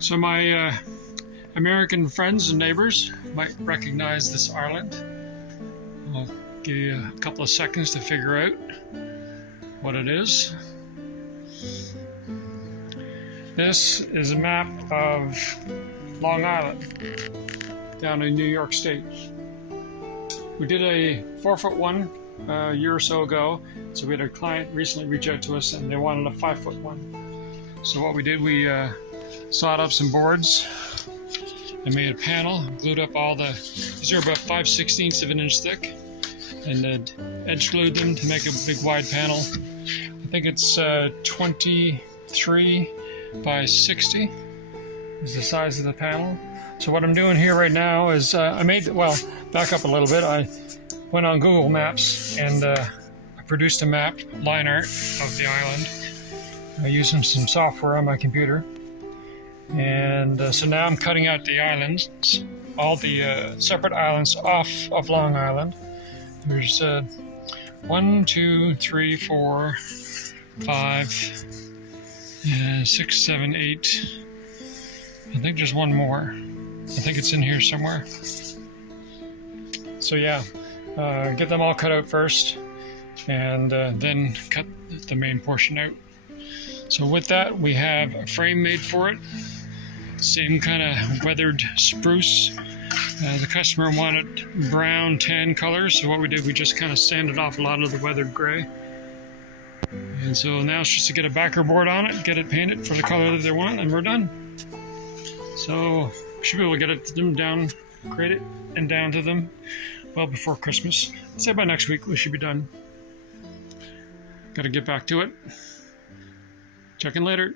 So my American friends and neighbors might recognize this island. I'll give you a couple of seconds to figure out what it is. This is a map of Long Island down in New York State. We did a 4-foot one a year or so ago, so we had a client recently reach out to us and they wanted a 5-foot one. So what we did, we sawed up some boards and made a panel, glued up all these are about 5/16 of an inch thick, and then edge glued them to make a big wide panel. I think it's 23 by 60 is the size of the panel. So what I'm doing here right now is back up a little bit. I went on Google Maps and I produced a map, line art of the island, using some software on my computer. And so now I'm cutting out the islands, all the separate islands off of Long Island. There's 1, 2, 3, 4, 5, 6, 7, 8. I think there's one more. I think it's in here somewhere. So yeah, get them all cut out first, and then cut the main portion out. So with that, we have a frame made for it. Same kind of weathered spruce. The customer wanted brown tan colors, so what we did, we just kind of sanded off a lot of the weathered gray. And so now it's just to get a backer board on it, get it painted for the color that they want, and we're done. So we should be able to get it to them down, grade it, and down to them well before Christmas. I'd say by next week we should be done. Got to get back to it. Check in later.